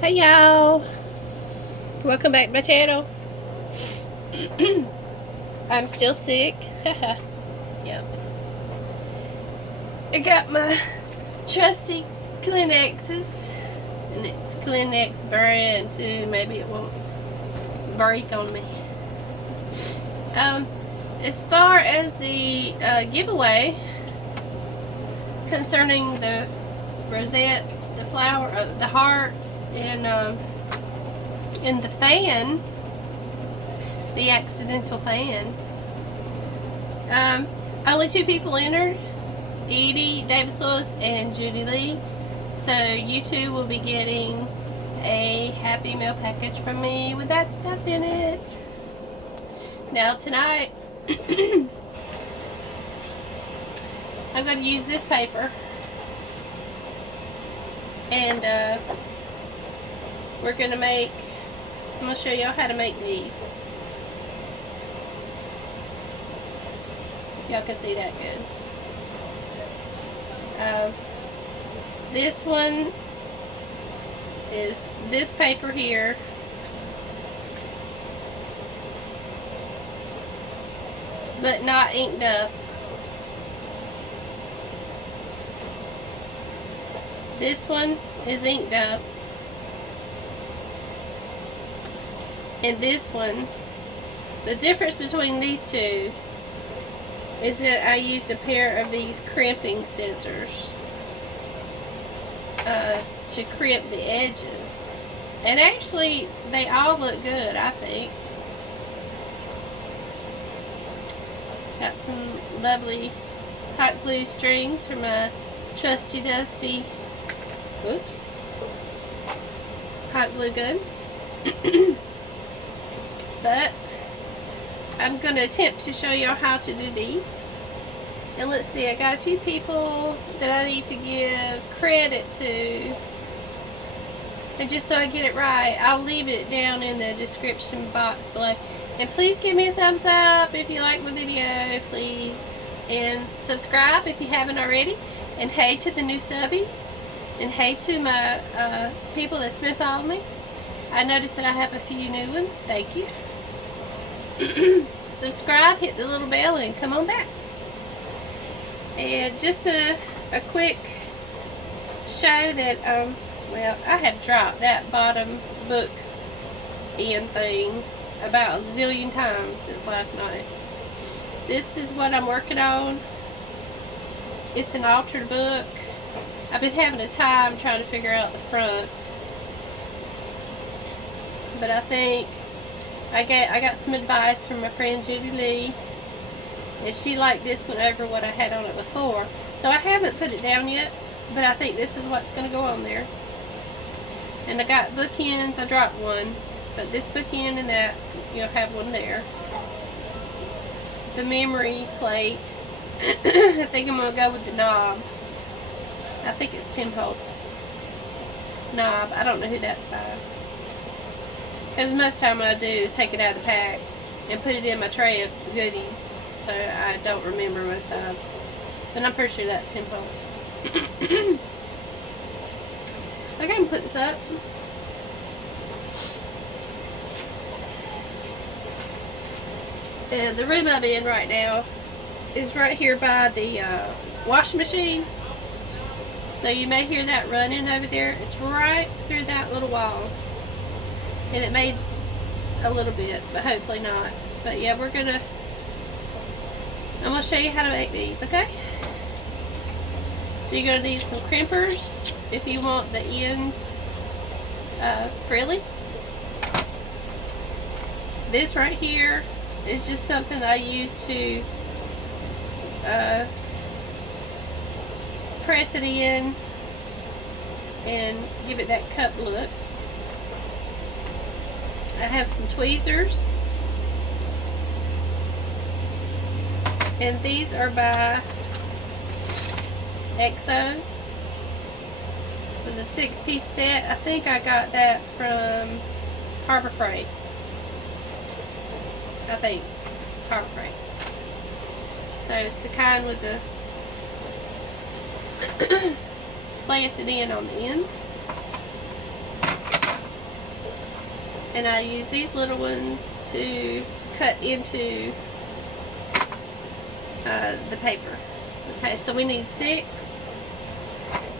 Hey y'all, welcome back to my channel. I'm still sick. Yep. I got my trusty Kleenexes, and it's Kleenex brand too. Maybe it won't break on me. As far as the giveaway concerning the rosettes, the flower, the hearts, and the fan, the accidental fan, only 2 people entered, Edie Davis-Lewis and Judy Lee. So you two will be getting a Happy Meal package from me with that stuff in it. Now tonight, I'm going to use this paper, and we're going to make, I'm going to show y'all how to make these. Y'all can see that good. This one is this paper here. But not inked up. This one is inked up. And this one, the difference between these two is that I used a pair of these crimping scissors to crimp the edges. And actually, they all look good, I think. Got some lovely hot glue strings for my trusty dusty, whoops, hot glue gun. But I'm going to attempt to show y'all how to do these. And let's see, I got a few people that I need to give credit to. And just so I get it right, I'll leave it down in the description box below. And please give me a thumbs up if you like my video, please. And subscribe if you haven't already. And hey to the new subbies. And hey to my people that's been following me. I noticed that I have a few new ones. Thank you. Subscribe, hit the little bell, and come on back. And just a quick show that, well, I have dropped that bottom book end thing about a zillion times since last night. This is what I'm working on. It's an altered book. I've been having a time trying to figure out the front, but I think I got some advice from my friend Judy Lee, and she liked this one over what I had on it before. So I haven't put it down yet, but I think this is what's going to go on there. And I got bookends. I dropped one, but this bookend and that, you'll have one there. The memory plate, I think I'm going to go with the knob. I think it's Tim Holtz knob. I don't know who that's by. Because most of the time what I do is take it out of the pack and put it in my tray of goodies. So I don't remember most times. But I'm pretty sure that's Tim Holtz. Okay, I'm going to put this up. And the room I'm in right now is right here by the washing machine. So you may hear that running over there. It's right through that little wall. And it made a little bit, but hopefully not. But yeah, I'm going to show you how to make these, okay? So you're going to need some crimpers if you want the ends frilly. This right here is just something that I use to press it in and give it that cup look. I have some tweezers, and these are by EXO. It was a 6-piece set. I think I got that from Harbor Freight. I think Harbor Freight. So it's the kind with the slanted in on the end. And I use these little ones to cut into the paper. Okay, so we need 6.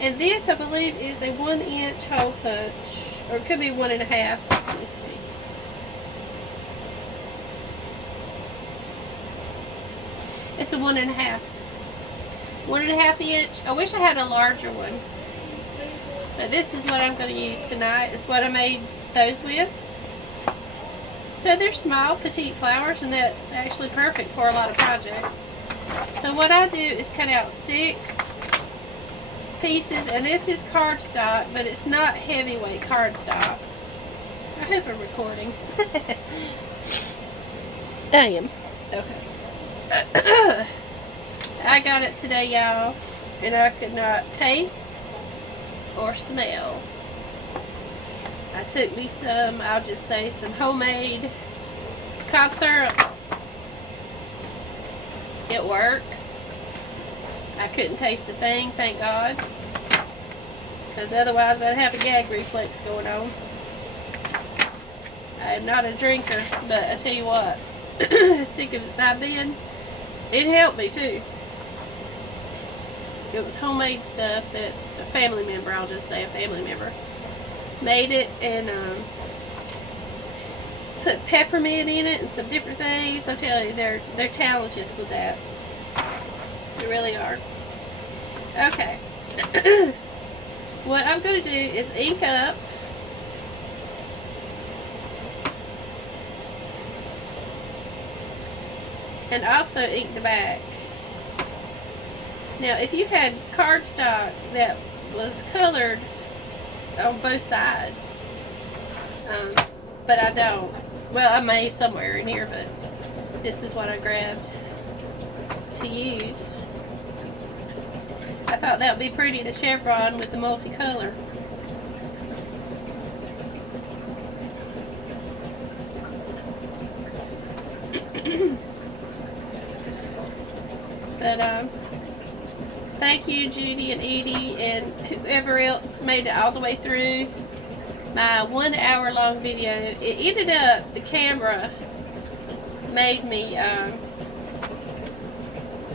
And this, I believe, is a 1-inch hole punch. Or it could be 1.5. Let me see. It's a 1.5. 1.5 inch. I wish I had a larger one. But this is what I'm going to use tonight. It's what I made those with. So they're small, petite flowers, and that's actually perfect for a lot of projects. So what I do is cut out 6 pieces, and this is cardstock, but it's not heavyweight cardstock. I hope I'm recording. I am. Okay. I got it today, y'all, and I could not taste or smell. I took me some, I'll just say, some homemade cough syrup. It works. I couldn't taste a thing, thank God, because otherwise I'd have a gag reflex going on. I am not a drinker, but I tell you what, as sick as I've been, it helped me too. It was homemade stuff that a family member, I'll just say a family member, made it, and put peppermint in it and some different things. I'm telling you, they're talented with that. They really are. Okay. What I'm going to do is ink up and also ink the back. Now, if you had cardstock that was colored on both sides, but I don't. Well, I may somewhere in here, but this is what I grabbed to use. I thought that would be pretty, the chevron with the multicolor. But thank you, Judy and Edie and whoever else made it all the way through my 1 hour long video. It ended up, the camera made me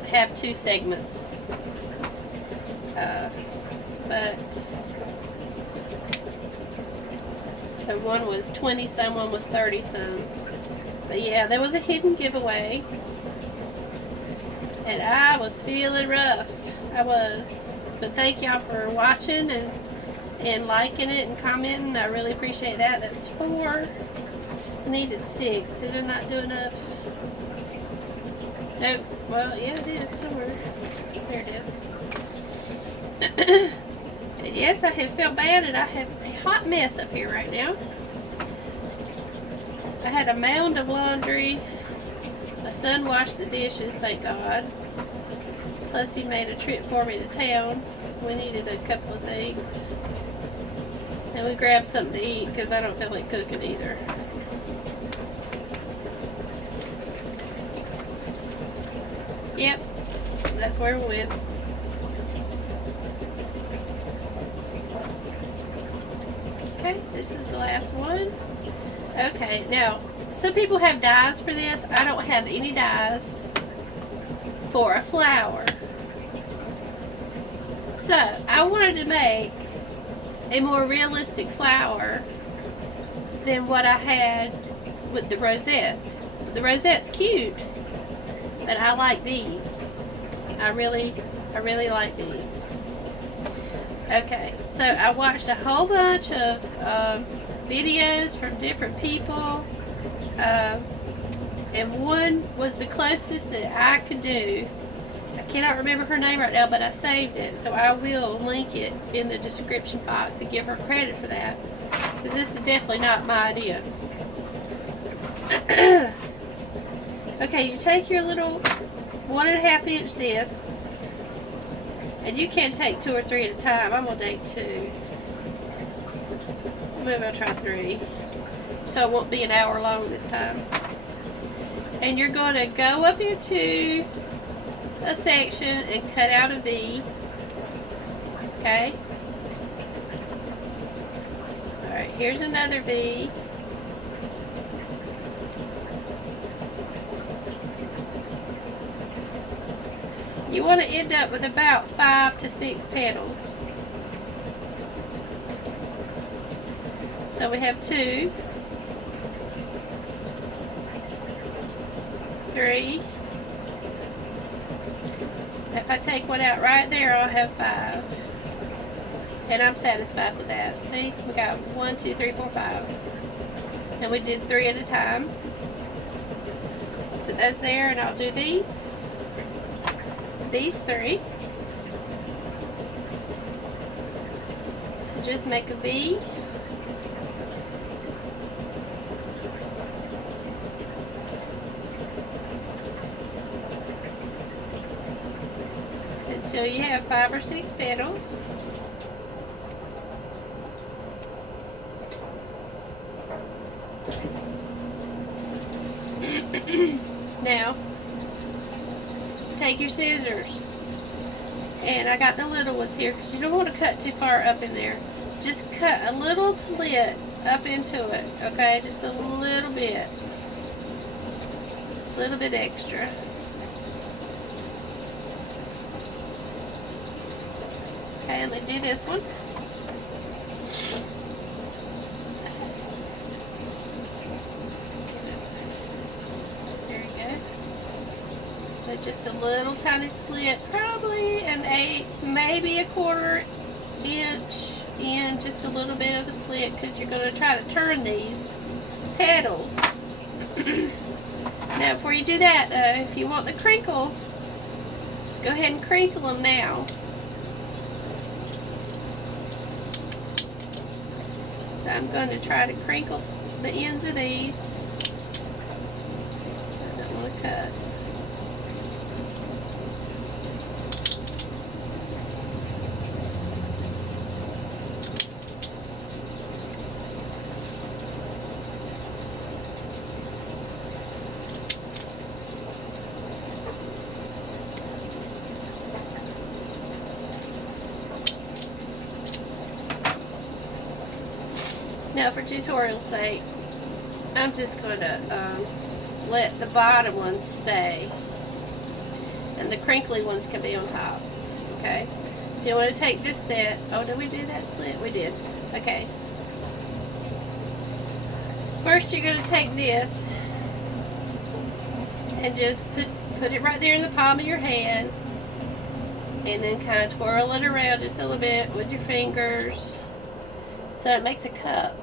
have 2 segments. But so one was 20 some, one was 30 some. But yeah, there was a hidden giveaway. And I was feeling rough. I was. But thank y'all for watching and liking it and commenting. I really appreciate that. That's 4. I needed 6. Did I not do enough? Nope. Well, yeah, I did somewhere. There it is. And yes, I have felt bad, and I have a hot mess up here right now. I had a mound of laundry. My son washed the dishes, thank God. Plus, he made a trip for me to town. We needed a couple of things. And we grabbed something to eat because I don't feel like cooking either. Yep, that's where we went. Okay, this is the last one. Okay, now, some people have dies for this. I don't have any dies for a flower. So, I wanted to make a more realistic flower than what I had with the rosette. The rosette's cute, but I like these. I really like these. Okay, so I watched a whole bunch of videos from different people, and one was the closest that I could do. I cannot remember her name right now, but I saved it, so I will link it in the description box to give her credit for that, because this is definitely not my idea. Okay, you take your little 1.5 inch discs, and you can take 2 or 3 at a time. I'm going to take 2. Maybe I'll try 3, so it won't be an hour long this time. And you're going to go up into a section and cut out a V. Okay? Alright, here's another V. You want to end up with about 5 to 6 petals. So we have 2, 3. If I take one out right there, I'll have 5. And I'm satisfied with that. See, we got 1, 2, 3, 4, 5. And we did 3 at a time. Put those there, and I'll do these 3. So just make a V. Until you have 5 or 6 petals. Now, take your scissors, and I got the little ones here because you don't want to cut too far up in there. Just cut a little slit up into it, okay? Just a little bit extra. Okay, let me do this one. Just a little tiny slit, probably an 1/8, maybe a 1/4 inch in, just a little bit of a slit, because you're going to try to turn these petals. Now before you do that though, if you want the crinkle, go ahead and crinkle them now. So I'm going to try to crinkle the ends of these. I don't want to cut. Now for tutorial's sake, I'm just going to let the bottom ones stay, and the crinkly ones can be on top, okay? So you want to take this set, oh, did we do that slit? We did, okay. First you're going to take this and just put it right there in the palm of your hand, and then kind of twirl it around just a little bit with your fingers so it makes a cup.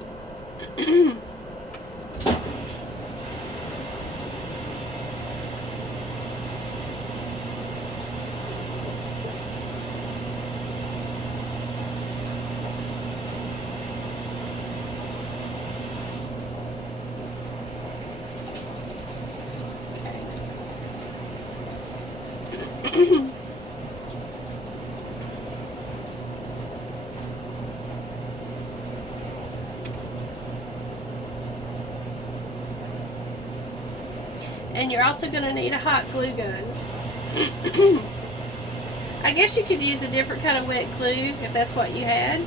And you're also going to need a hot glue gun. I guess you could use a different kind of wet glue if that's what you had.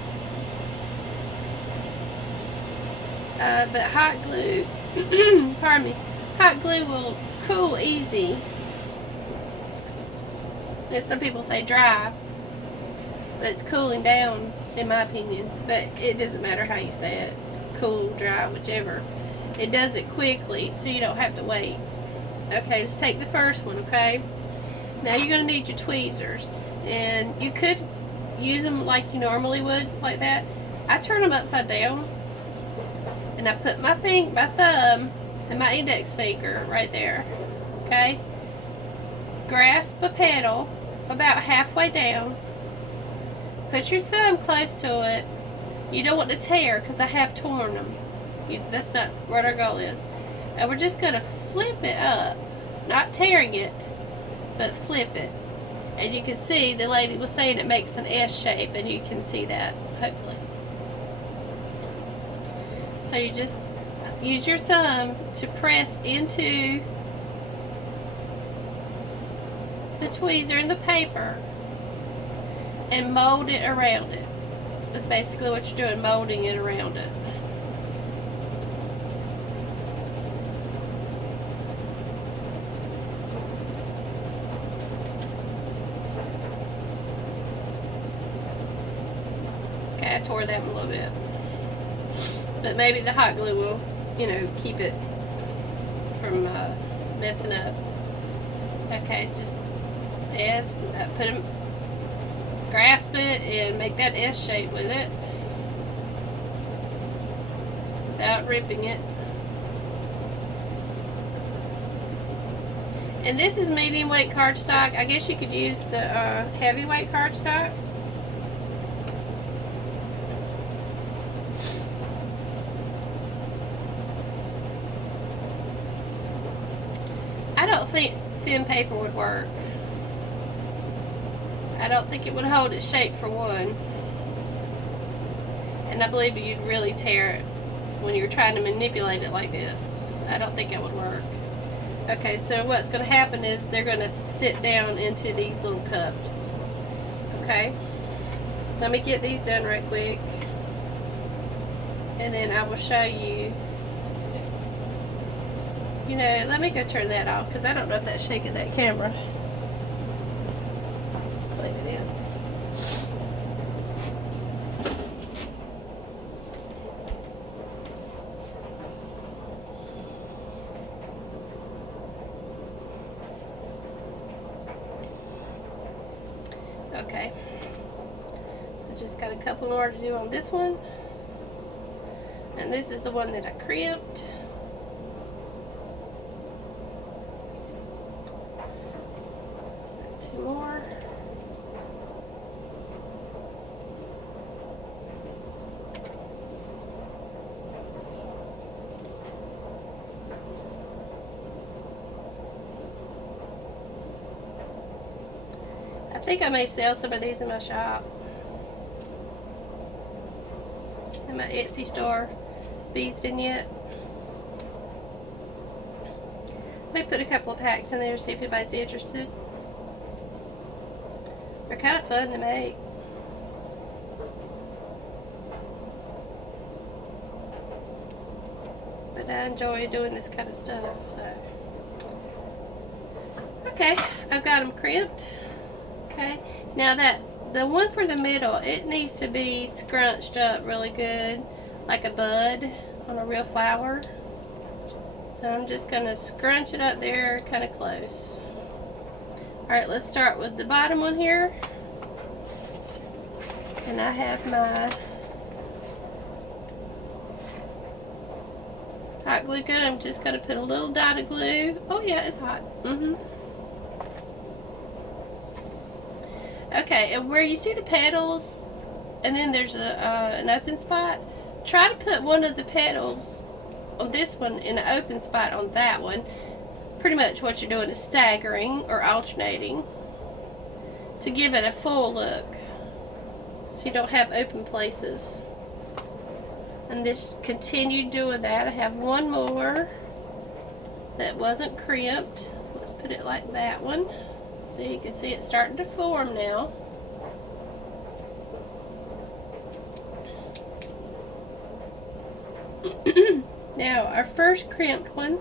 But hot glue, pardon me, hot glue will cool easy. There's some people say dry, but it's cooling down in my opinion. But it doesn't matter how you say it, cool, dry, whichever. It does it quickly, so you don't have to wait. Okay, just take the first one, okay? Now you're going to need your tweezers. And you could use them like you normally would, like that. I turn them upside down. And I put my thumb and my index finger right there. Okay? Grasp a petal about halfway down. Put your thumb close to it. You don't want to tear because I have torn them. That's not what our goal is. And we're just going to flip it up, not tearing it, but flip it. And you can see the lady was saying it makes an S shape, and you can see that, hopefully. So you just use your thumb to press into the tweezer and the paper and mold it around it. That's basically what you're doing, molding it around it. Okay, I tore that one a little bit. But maybe the hot glue will, you know, keep it from messing up. Okay, just S, grasp it and make that S shape with it without ripping it. And this is medium weight cardstock. I guess you could use the heavyweight cardstock. I don't think thin paper would work. I don't think it would hold its shape for one. And I believe you'd really tear it when you're trying to manipulate it like this. I don't think it would work. Okay, so what's going to happen is they're going to sit down into these little cups. Okay? Let me get these done right quick. And then I will show you. You know, let me go turn that off because I don't know if that's shaking that camera. I believe it is. Okay. I just got a couple more to do on this one. And this is the one that I crimped. Two more. I think I may sell some of these in my shop. In my Etsy store, VeesVignette. May put a couple of packs in there to see if anybody's interested. They're kind of fun to make. But I enjoy doing this kind of stuff, so. Okay, I've got them crimped. Okay, now the one for the middle, it needs to be scrunched up really good, like a bud on a real flower. So I'm just going to scrunch it up there kind of close. Alright, let's start with the bottom one here. And I have my hot glue gun. I'm just going to put a little dot of glue. Oh yeah, it's hot. Okay, and where you see the petals, and then there's an open spot, try to put one of the petals on this one in an open spot on that one. Pretty much what you're doing is staggering or alternating to give it a full look, so you don't have open places. And just continue doing that. I have one more that wasn't crimped. Let's put it like that one. So you can see it starting to form now. Now our first crimped one,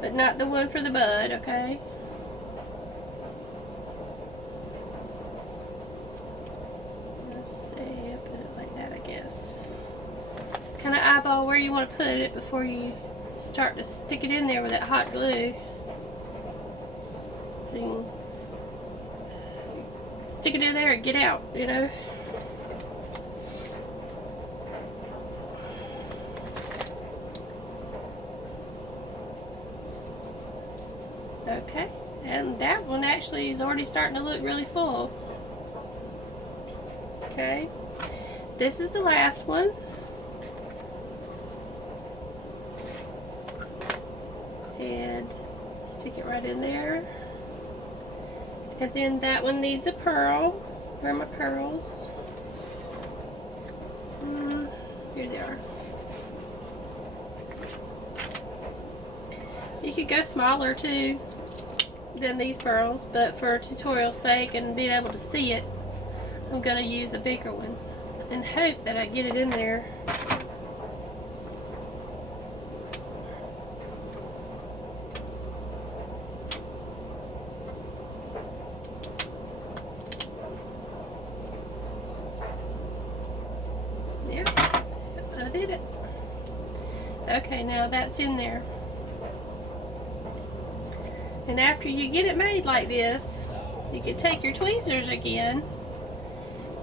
but not the one for the bud, okay? Let's see, I'll put it like that, I guess. Kind of eyeball where you want to put it before you start to stick it in there with that hot glue. So you can stick it in there and get out, you know? Okay, and that one actually is already starting to look really full. Okay, this is the last one. And stick it right in there. And then that one needs a pearl. Where are my pearls? Here they are. You could go smaller too than these pearls, but for tutorial's sake and being able to see it, I'm going to use a bigger one and hope that I get it in there. did it. Okay, now that's in there. And after you get it made like this, you can take your tweezers again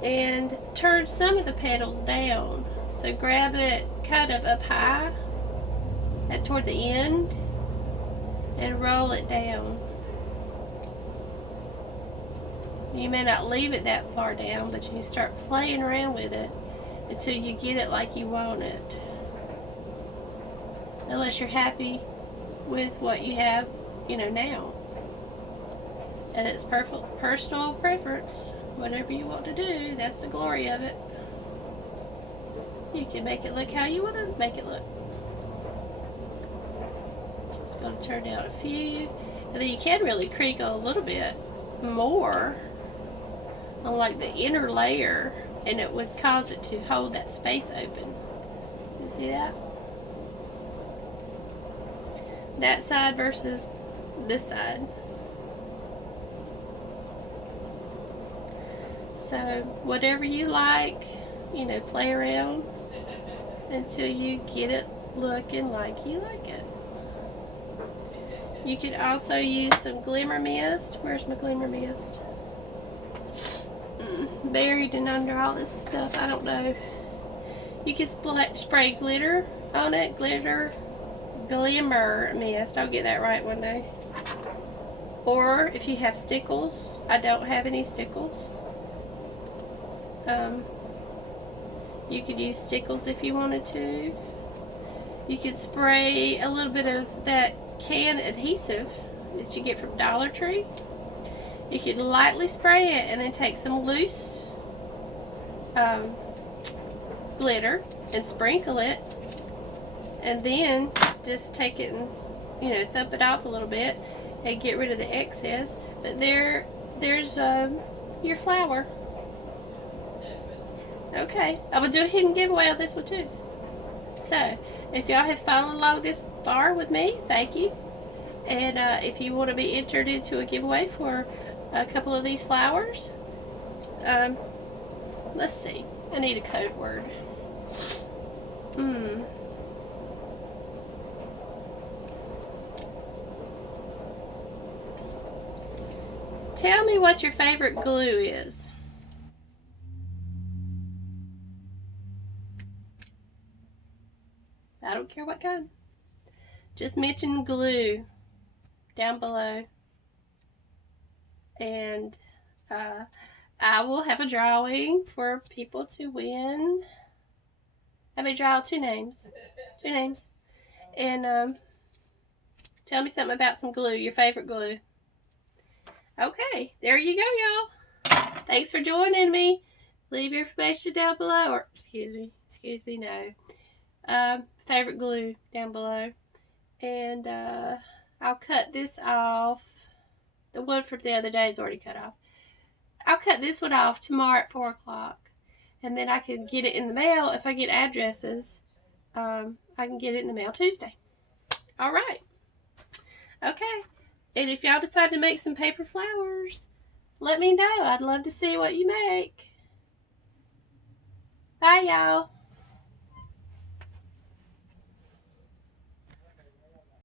and turn some of the petals down. So grab it kind of up high and toward the end and roll it down. You may not leave it that far down, but you can start playing around with it until you get it like you want it. Unless you're happy with what you have, you know, now. And it's personal preference. Whatever you want to do, that's the glory of it. You can make it look how you want to make it look. Just going to turn down a few. And then you can really crinkle a little bit more on like the inner layer, and it would cause it to hold that space open. You see that? That side versus this side. So whatever you like, you know, play around until you get it looking like you like it. You could also use some glimmer mist. Where's my glimmer mist? Buried in under all this stuff, I don't know. You could spray glitter on it, glimmer mist. I'll get that right one day. Or if you have stickles, I don't have any stickles. You could use stickles if you wanted to. You could spray a little bit of that can adhesive that you get from Dollar Tree. You could lightly spray it and then take some loose glitter and sprinkle it, and then just take it and, you know, thump it off a little bit and get rid of the excess. But there's your flower. Okay, I will do a hidden giveaway on this one too. So, if y'all have followed along this far with me, thank you. And if you want to be entered into a giveaway for a couple of these flowers, let's see. I need a code word. Tell me what your favorite glue is. I don't care what kind. Just mention glue down below. And I will have a drawing for people to win. I may draw two names. And tell me something about some glue, your favorite glue. Okay, there you go, y'all. Thanks for joining me. Leave your information down below, or excuse me, no. Favorite glue down below. And I'll cut this off. The one from the other day is already cut off. I'll cut this one off tomorrow at 4 o'clock. And then I can get it in the mail. If I get addresses, I can get it in the mail Tuesday. Alright. Okay. And if y'all decide to make some paper flowers, let me know. I'd love to see what you make. Bye, y'all.